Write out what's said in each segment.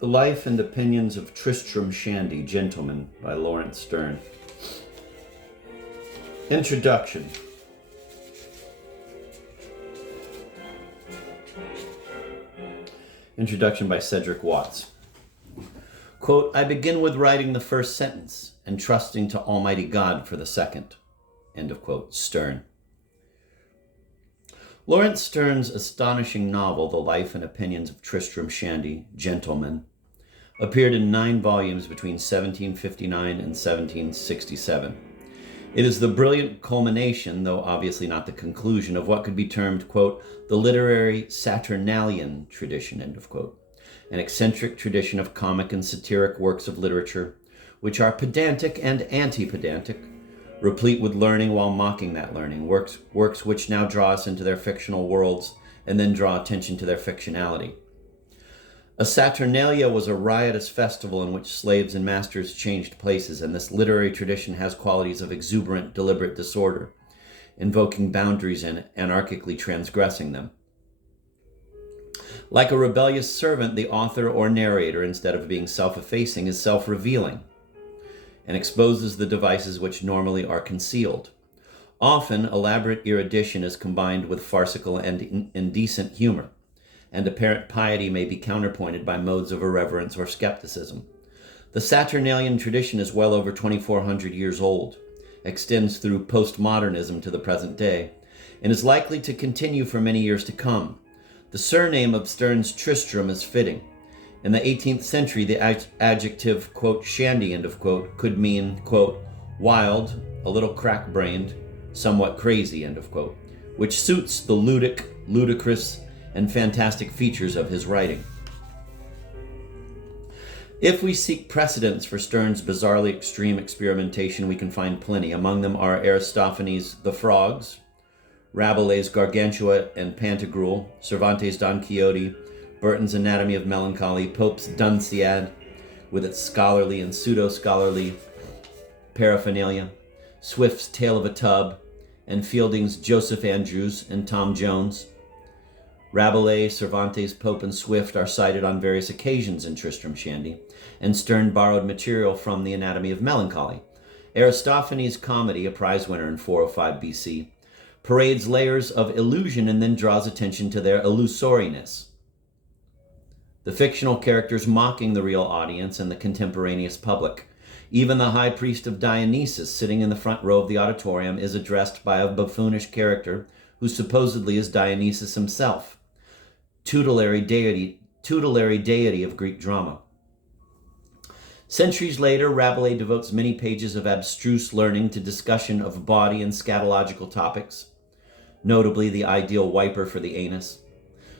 The Life and Opinions of Tristram Shandy, Gentleman, by Lawrence Sterne. Introduction. Introduction by Cedric Watts. Quote, I begin with writing the first sentence and trusting to Almighty God for the second. End of quote. Sterne. Lawrence Sterne's astonishing novel, The Life and Opinions of Tristram Shandy, Gentleman, appeared in 9 volumes between 1759 and 1767. It is the brilliant culmination, though obviously not the conclusion, of what could be termed, quote, the literary Saturnalian tradition, end of quote, an eccentric tradition of comic and satiric works of literature, which are pedantic and anti-pedantic, replete with learning while mocking that learning, works which now draw us into their fictional worlds and then draw attention to their fictionality. A Saturnalia was a riotous festival in which slaves and masters changed places, and this literary tradition has qualities of exuberant, deliberate disorder, invoking boundaries and anarchically transgressing them. Like a rebellious servant, the author or narrator, instead of being self-effacing, is self-revealing and exposes the devices which normally are concealed. Often, elaborate erudition is combined with farcical and indecent humor, and apparent piety may be counterpointed by modes of irreverence or skepticism. The Saturnalian tradition is well over 2,400 years old, extends through postmodernism to the present day, and is likely to continue for many years to come. The surname of Sterne's Tristram is fitting. In the 18th century, the adjective, quote, shandy, end of quote, could mean, quote, wild, a little crack-brained, somewhat crazy, end of quote, which suits the ludic, ludicrous, and fantastic features of his writing. If we seek precedents for Sterne's bizarrely extreme experimentation, we can find plenty. Among them are Aristophanes' The Frogs, Rabelais' Gargantua and Pantagruel, Cervantes' Don Quixote, Burton's Anatomy of Melancholy, Pope's Dunciad, with its scholarly and pseudo-scholarly paraphernalia, Swift's Tale of a Tub, and Fielding's Joseph Andrews and Tom Jones. Rabelais, Cervantes, Pope, and Swift are cited on various occasions in Tristram Shandy, and Sterne borrowed material from the Anatomy of Melancholy. Aristophanes' comedy, a prize winner in 405 BC, parades layers of illusion and then draws attention to their illusoriness. The fictional characters mocking the real audience and the contemporaneous public. Even the high priest of Dionysus, sitting in the front row of the auditorium, is addressed by a buffoonish character who supposedly is Dionysus himself, tutelary deity of Greek drama. Centuries later, Rabelais devotes many pages of abstruse learning to discussion of body and scatological topics, notably the ideal wiper for the anus.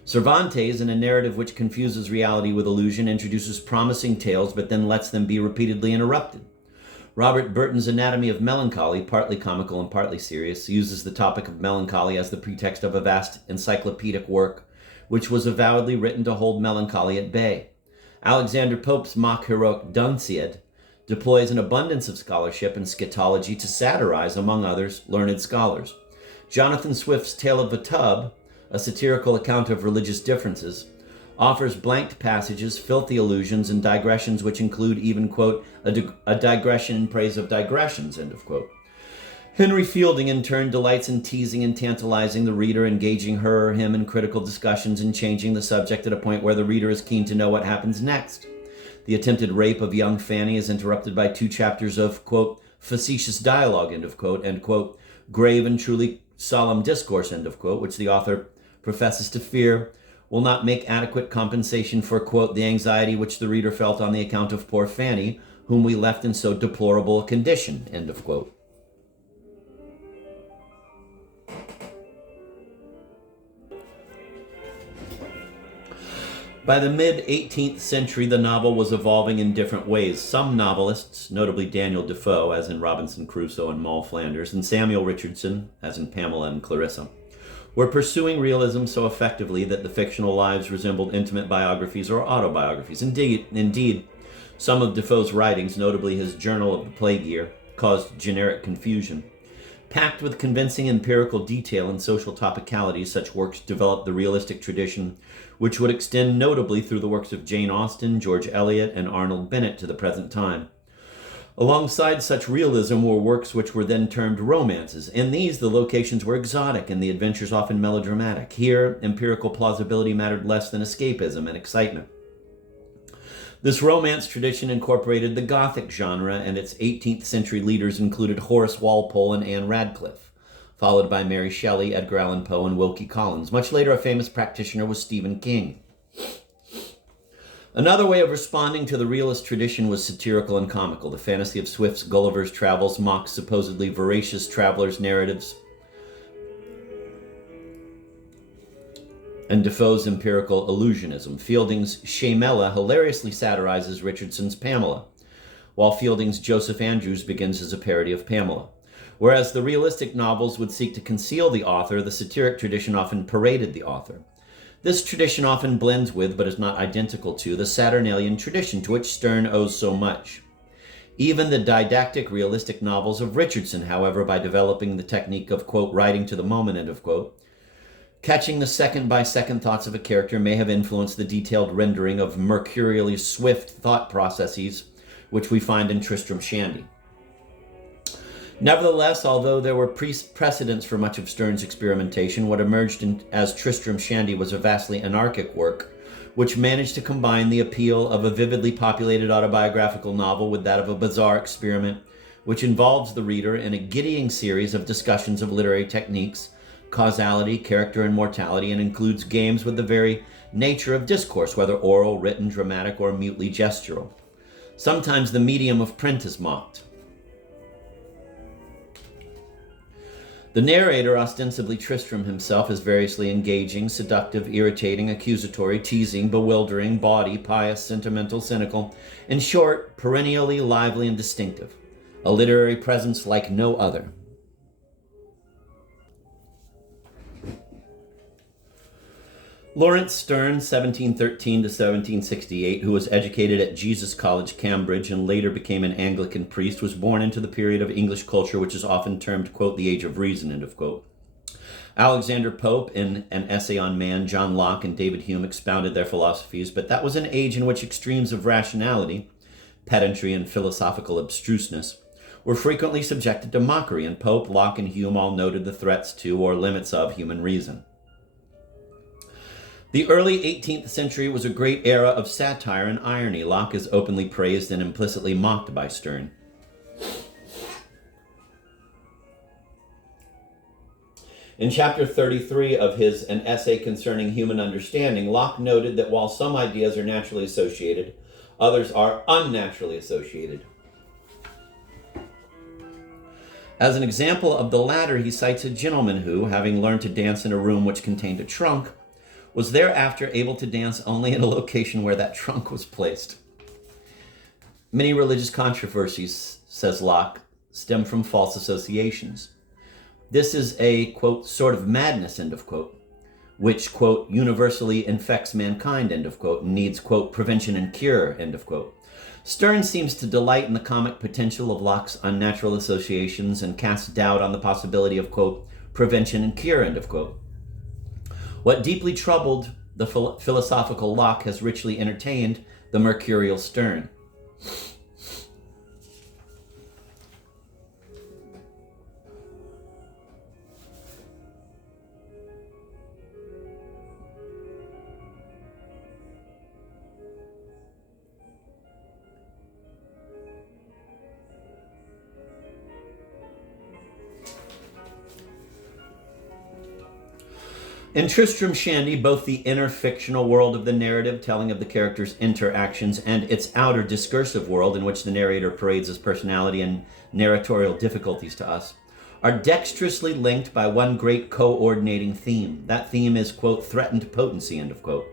Cervantes, in a narrative which confuses reality with illusion, introduces promising tales but then lets them be repeatedly interrupted. Robert Burton's Anatomy of Melancholy, partly comical and partly serious, uses the topic of melancholy as the pretext of a vast encyclopedic work which was avowedly written to hold melancholy at bay. Alexander Pope's mock heroic Dunciad deploys an abundance of scholarship and scatology to satirize, among others, learned scholars. Jonathan Swift's Tale of a Tub, a satirical account of religious differences, offers blanked passages, filthy allusions, and digressions which include even, quote, a digression in praise of digressions, end of quote. Henry Fielding, in turn, delights in teasing and tantalizing the reader, engaging her or him in critical discussions and changing the subject at a point where the reader is keen to know what happens next. The attempted rape of young Fanny is interrupted by 2 chapters of, quote, facetious dialogue, end of quote, and, quote, grave and truly solemn discourse, end of quote, which the author professes to fear will not make adequate compensation for, quote, the anxiety which the reader felt on the account of poor Fanny, whom we left in so deplorable a condition, end of quote. By the mid-18th century, the novel was evolving in different ways. Some novelists, notably Daniel Defoe, as in Robinson Crusoe and Moll Flanders, and Samuel Richardson, as in Pamela and Clarissa, were pursuing realism so effectively that the fictional lives resembled intimate biographies or autobiographies. Indeed, some of Defoe's writings, notably his Journal of the Plague Year, caused generic confusion. Packed with convincing empirical detail and social topicality, such works developed the realistic tradition, which would extend notably through the works of Jane Austen, George Eliot, and Arnold Bennett to the present time. Alongside such realism were works which were then termed romances. In these, the locations were exotic and the adventures often melodramatic. Here, empirical plausibility mattered less than escapism and excitement. This romance tradition incorporated the Gothic genre, and its 18th century leaders included Horace Walpole and Anne Radcliffe, followed by Mary Shelley, Edgar Allan Poe, and Wilkie Collins. Much later, a famous practitioner was Stephen King. Another way of responding to the realist tradition was satirical and comical. The fantasy of Swift's Gulliver's Travels mocked supposedly veracious travelers' narratives, and Defoe's empirical illusionism. Fielding's Shamella hilariously satirizes Richardson's Pamela, while Fielding's Joseph Andrews begins as a parody of Pamela. Whereas the realistic novels would seek to conceal the author, the satiric tradition often paraded the author. This tradition often blends with, but is not identical to, the Saturnalian tradition to which Sterne owes so much. Even the didactic, realistic novels of Richardson, however, by developing the technique of, quote, writing to the moment, end of quote, catching the second-by-second thoughts of a character may have influenced the detailed rendering of mercurially swift thought processes which we find in Tristram Shandy. Nevertheless, although there were precedents for much of Sterne's experimentation, what emerged as Tristram Shandy was a vastly anarchic work, which managed to combine the appeal of a vividly populated autobiographical novel with that of a bizarre experiment, which involves the reader in a giddying series of discussions of literary techniques, causality, character, and mortality, and includes games with the very nature of discourse, whether oral, written, dramatic, or mutely gestural. Sometimes the medium of print is mocked. The narrator, ostensibly Tristram himself, is variously engaging, seductive, irritating, accusatory, teasing, bewildering, bawdy, pious, sentimental, cynical, in short, perennially lively and distinctive, a literary presence like no other. Lawrence Sterne, 1713 to 1768, who was educated at Jesus College, Cambridge, and later became an Anglican priest, was born into the period of English culture which is often termed, quote, the Age of Reason, end of quote. Alexander Pope, in an essay on man, John Locke and David Hume expounded their philosophies, but that was an age in which extremes of rationality, pedantry, and philosophical abstruseness were frequently subjected to mockery, and Pope, Locke, and Hume all noted the threats to or limits of human reason. The early 18th century was a great era of satire and irony. Locke is openly praised and implicitly mocked by Sterne. In chapter 33 of his An Essay Concerning Human Understanding, Locke noted that while some ideas are naturally associated, others are unnaturally associated. As an example of the latter, he cites a gentleman who, having learned to dance in a room which contained a trunk, was thereafter able to dance only in a location where that trunk was placed. Many religious controversies, says Locke, stem from false associations. This is a, quote, sort of madness, end of quote, which, quote, universally infects mankind, end of quote, and needs, quote, prevention and cure, end of quote. Sterne seems to delight in the comic potential of Locke's unnatural associations and casts doubt on the possibility of, quote, prevention and cure, end of quote. What deeply troubled the philosophical Locke has richly entertained the mercurial Sterne. In Tristram Shandy, both the inner fictional world of the narrative, telling of the characters' interactions, and its outer discursive world, in which the narrator parades his personality and narratorial difficulties to us, are dexterously linked by one great coordinating theme. That theme is, quote, threatened potency, end of quote.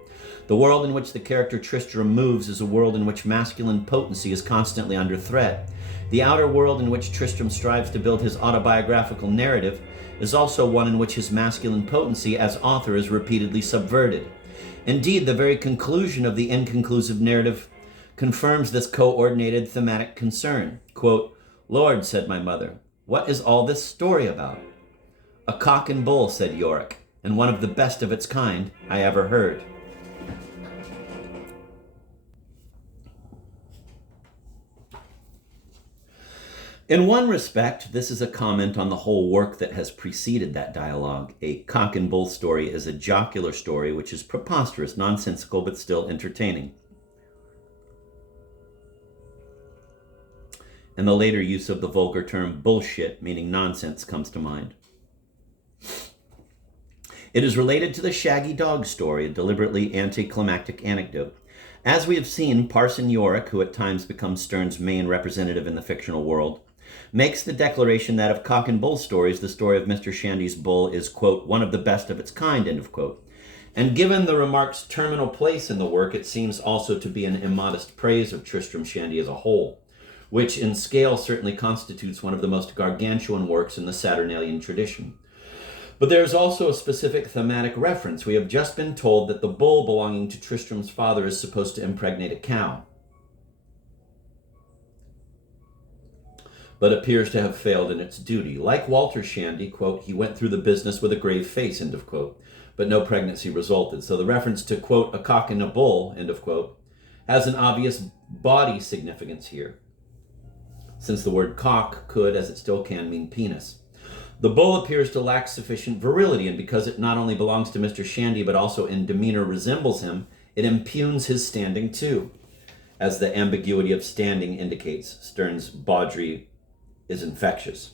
The world in which the character Tristram moves is a world in which masculine potency is constantly under threat. The outer world in which Tristram strives to build his autobiographical narrative is also one in which his masculine potency as author is repeatedly subverted. Indeed, the very conclusion of the inconclusive narrative confirms this coordinated thematic concern. Quote, Lord, said my mother, What is all this story about?" "A cock and bull," said Yorick, "and one of the best of its kind I ever heard." In one respect, this is a comment on the whole work that has preceded that dialogue. A cock and bull story is a jocular story which is preposterous, nonsensical, but still entertaining. And the later use of the vulgar term bullshit, meaning nonsense, comes to mind. It is related to the shaggy dog story, a deliberately anticlimactic anecdote. As we have seen, Parson Yorick, who at times becomes Sterne's main representative in the fictional world, makes the declaration that of cock and bull stories, the story of Mr. Shandy's bull is, quote, "one of the best of its kind," end of quote. And given the remark's terminal place in the work, it seems also to be an immodest praise of Tristram Shandy as a whole, which in scale certainly constitutes one of the most gargantuan works in the Saturnalian tradition. But there is also a specific thematic reference. We have just been told that the bull belonging to Tristram's father is supposed to impregnate a cow, but appears to have failed in its duty. Like Walter Shandy, quote, "he went through the business with a grave face," end of quote, but no pregnancy resulted. So the reference to, quote, "a cock and a bull," end of quote, has an obvious body significance here, since the word cock could, as it still can, mean penis. The bull appears to lack sufficient virility, and because it not only belongs to Mr. Shandy, but also in demeanor resembles him, it impugns his standing too, as the ambiguity of standing indicates. Sterne's bawdry is infectious.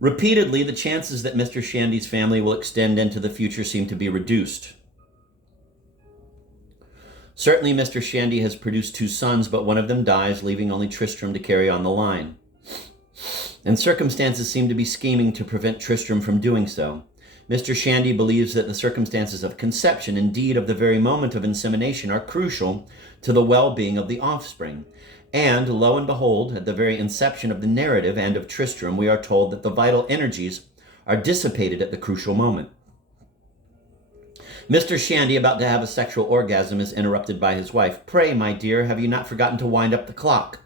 Repeatedly, the chances that Mr. Shandy's family will extend into the future seem to be reduced. Certainly, Mr. Shandy has produced 2 sons, but one of them dies, leaving only Tristram to carry on the line. And circumstances seem to be scheming to prevent Tristram from doing so. Mr. Shandy believes that the circumstances of conception, indeed of the very moment of insemination, are crucial to the well-being of the offspring. And, lo and behold, at the very inception of the narrative and of Tristram, we are told that the vital energies are dissipated at the crucial moment. Mr. Shandy, about to have a sexual orgasm, is interrupted by his wife. "Pray, my dear, have you not forgotten to wind up the clock?"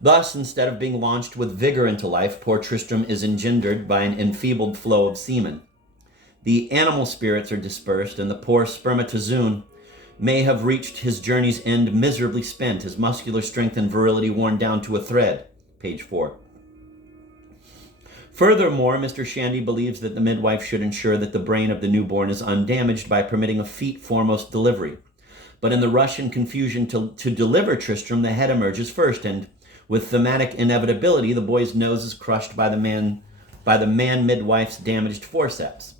Thus, instead of being launched with vigor into life, poor Tristram is engendered by an enfeebled flow of semen. The animal spirits are dispersed, and the poor spermatozoon may have reached his journey's end miserably spent, his muscular strength and virility worn down to a thread. Page 4. Furthermore, Mr. Shandy believes that the midwife should ensure that the brain of the newborn is undamaged by permitting a feet-foremost delivery. But in the rush and confusion to deliver Tristram, the head emerges first, and with thematic inevitability, the boy's nose is crushed by the man midwife's damaged forceps.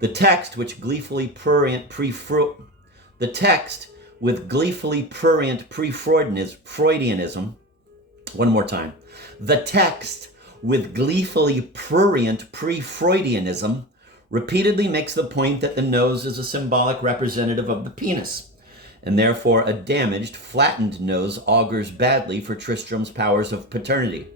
The text, with gleefully prurient pre-Freudianism, one more time. The text, with gleefully prurient pre-Freudianism, repeatedly makes the point that the nose is a symbolic representative of the penis, and therefore a damaged, flattened nose augurs badly for Tristram's powers of paternity.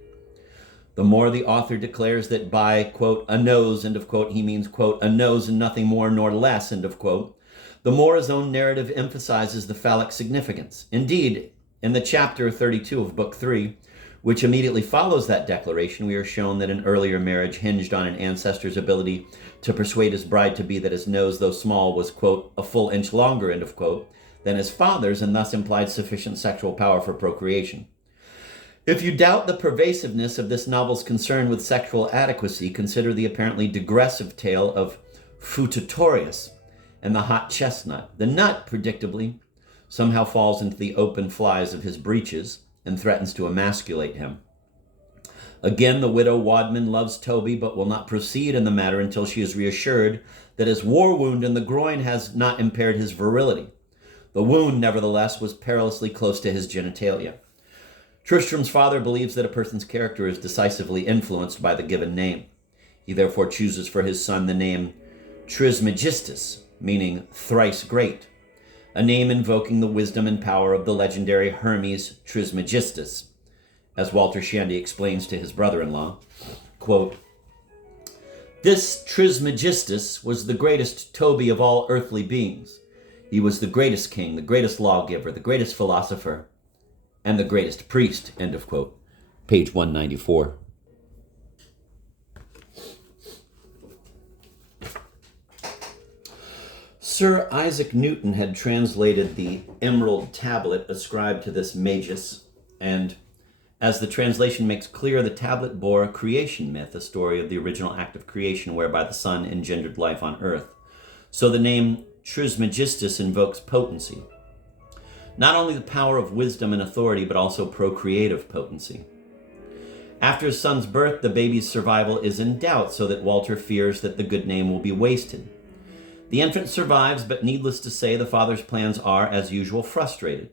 The more the author declares that by, quote, "a nose," end of quote, he means, quote, "a nose and nothing more nor less," end of quote, the more his own narrative emphasizes the phallic significance. Indeed, in the chapter 32 of Book 3, which immediately follows that declaration, we are shown that an earlier marriage hinged on an ancestor's ability to persuade his bride-to-be that his nose, though small, was, quote, "a full inch longer," end of quote, than his father's, and thus implied sufficient sexual power for procreation. If you doubt the pervasiveness of this novel's concern with sexual adequacy, consider the apparently digressive tale of Futatorius and the hot chestnut. The nut, predictably, somehow falls into the open flies of his breeches and threatens to emasculate him. Again, the widow Wadman loves Toby, but will not proceed in the matter until she is reassured that his war wound in the groin has not impaired his virility. The wound, nevertheless, was perilously close to his genitalia. Tristram's father believes that a person's character is decisively influenced by the given name. He therefore chooses for his son the name Trismegistus, meaning thrice great, a name invoking the wisdom and power of the legendary Hermes Trismegistus. As Walter Shandy explains to his brother-in-law, quote, "This Trismegistus was the greatest Toby of all earthly beings. He was the greatest king, the greatest lawgiver, the greatest philosopher, and the greatest priest, end of quote. Page 194. Sir Isaac Newton had translated the emerald tablet ascribed to this magus, and as the translation makes clear, the tablet bore a creation myth, a story of the original act of creation whereby the sun engendered life on earth. So the name Trismegistus invokes potency. Not only the power of wisdom and authority, but also procreative potency. After his son's birth, the baby's survival is in doubt, so that Walter fears that the good name will be wasted. The infant survives, but needless to say, the father's plans are, as usual, frustrated.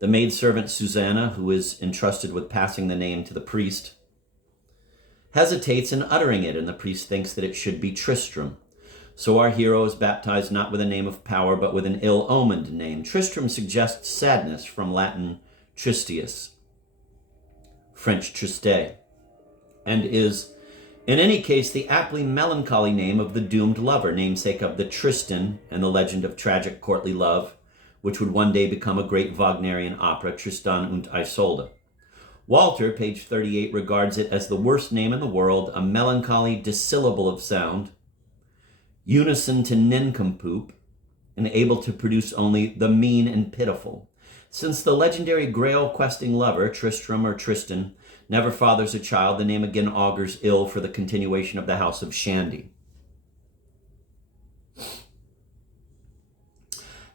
The maidservant Susanna, who is entrusted with passing the name to the priest, hesitates in uttering it, and the priest thinks that it should be Tristram. So our hero is baptized not with a name of power, but with an ill-omened name. Tristram suggests sadness, from Latin tristius, French triste, and is, in any case, the aptly melancholy name of the doomed lover, namesake of the Tristan and the legend of tragic courtly love, which would one day become a great Wagnerian opera, Tristan und Isolde. Walter, page 38, regards it as the worst name in the world, a melancholy dissyllable of sound, unison to nincompoop, and able to produce only the mean and pitiful. Since the legendary grail-questing lover, Tristram or Tristan, never fathers a child, the name again augurs ill for the continuation of the house of Shandy.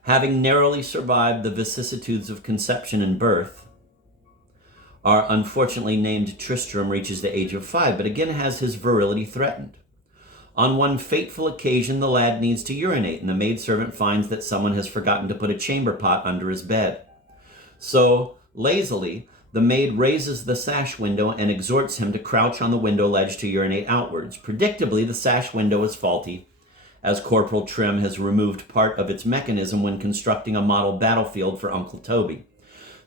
Having narrowly survived the vicissitudes of conception and birth, our unfortunately named Tristram reaches the age of 5, but again has his virility threatened. On one fateful occasion, the lad needs to urinate, and the maidservant finds that someone has forgotten to put a chamber pot under his bed. So, lazily, the maid raises the sash window and exhorts him to crouch on the window ledge to urinate outwards. Predictably, the sash window is faulty, as Corporal Trim has removed part of its mechanism when constructing a model battlefield for Uncle Toby.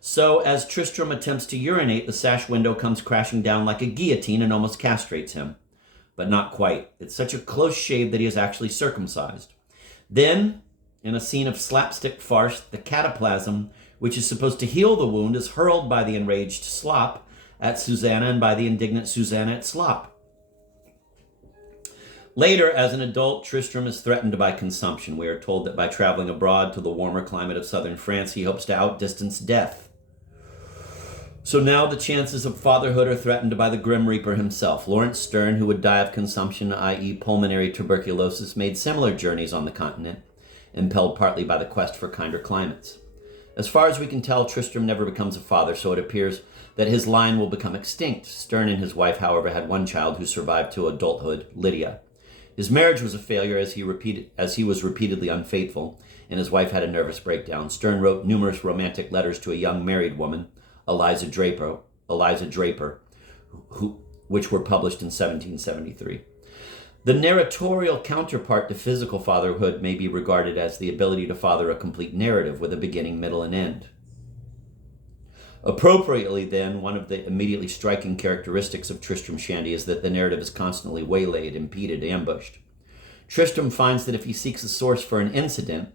So, as Tristram attempts to urinate, the sash window comes crashing down like a guillotine and almost castrates him. But not quite. It's such a close shave that he is actually circumcised. Then, in a scene of slapstick farce, the cataplasm, which is supposed to heal the wound, is hurled by the enraged Slop at Susanna and by the indignant Susanna at Slop. Later, as an adult, Tristram is threatened by consumption. We are told that by traveling abroad to the warmer climate of southern France, he hopes to outdistance death. So now the chances of fatherhood are threatened by the Grim Reaper himself. Lawrence Sterne, who would die of consumption, i.e. pulmonary tuberculosis, made similar journeys on the continent, impelled partly by the quest for kinder climates. As far as we can tell, Tristram never becomes a father, so it appears that his line will become extinct. Sterne and his wife, however, had one child who survived to adulthood, Lydia. His marriage was a failure as he was repeatedly unfaithful, and his wife had a nervous breakdown. Sterne wrote numerous romantic letters to a young married woman, Eliza Draper, which were published in 1773. The narratorial counterpart to physical fatherhood may be regarded as the ability to father a complete narrative with a beginning, middle, and end. Appropriately, then, one of the immediately striking characteristics of Tristram Shandy is that the narrative is constantly waylaid, impeded, ambushed. Tristram finds that if he seeks a source for an incident,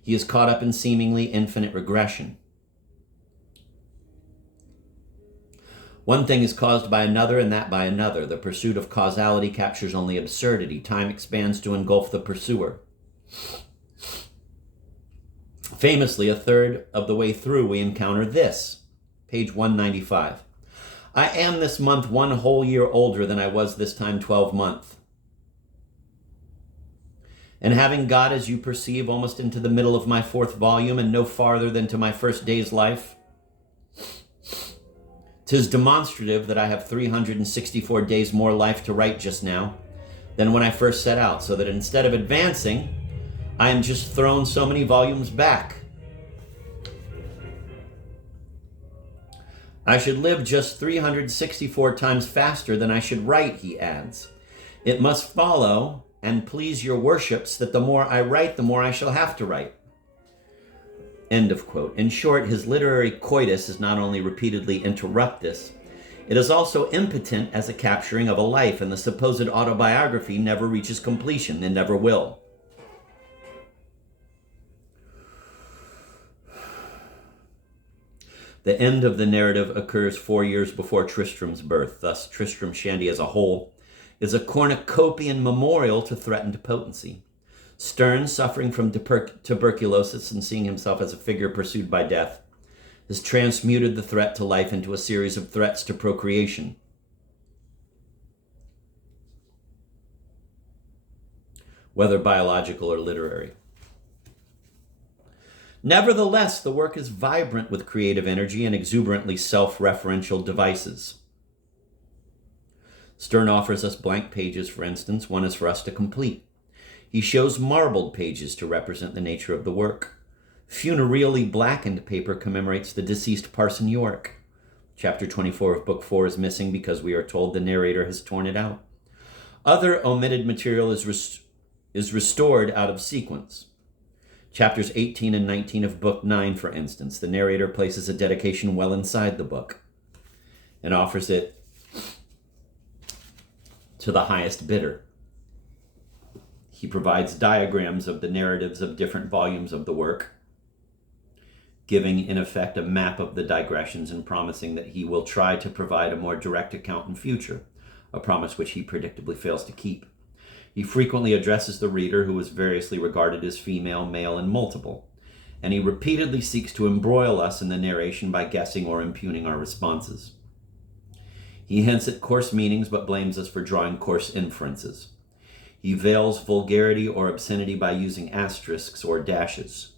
he is caught up in seemingly infinite regression. One thing is caused by another, and that by another. The pursuit of causality captures only absurdity. Time expands to engulf the pursuer. Famously, a third of the way through, we encounter this. Page 195. I am this month 1 whole year older than I was this time 12 months. And having got, as you perceive, almost into the middle of my 4th volume, and no farther than to my first day's life, 'tis demonstrative that I have 364 days more life to write just now than when I first set out, so that instead of advancing, I am just thrown so many volumes back. I should live just 364 times faster than I should write, he adds. It must follow, and please your worships, that the more I write, the more I shall have to write. End of quote. In short, his literary coitus is not only repeatedly interruptus, it is also impotent as a capturing of a life, and the supposed autobiography never reaches completion and never will. The end of the narrative occurs 4 years before Tristram's birth. Thus, Tristram Shandy as a whole is a cornucopian memorial to threatened potency. Stern, suffering from tuberculosis and seeing himself as a figure pursued by death, has transmuted the threat to life into a series of threats to procreation. Whether biological or literary. Nevertheless, the work is vibrant with creative energy and exuberantly self-referential devices. Stern offers us blank pages, for instance. One is for us to complete. He shows marbled pages to represent the nature of the work. Funereally blackened paper commemorates the deceased Parson York. Chapter 24 of Book 4 is missing because we are told the narrator has torn it out. Other omitted material is restored out of sequence. Chapters 18 and 19 of Book 9, for instance, the narrator places a dedication well inside the book and offers it to the highest bidder. He provides diagrams of the narratives of different volumes of the work, giving in effect a map of the digressions and promising that he will try to provide a more direct account in future, a promise which he predictably fails to keep. He frequently addresses the reader, who is variously regarded as female, male, and multiple, and he repeatedly seeks to embroil us in the narration by guessing or impugning our responses. He hints at coarse meanings but blames us for drawing coarse inferences. He veils vulgarity or obscenity by using asterisks or dashes,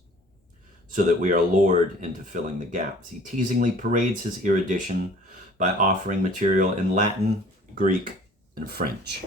so that we are lured into filling the gaps. He teasingly parades his erudition by offering material in Latin, Greek, and French.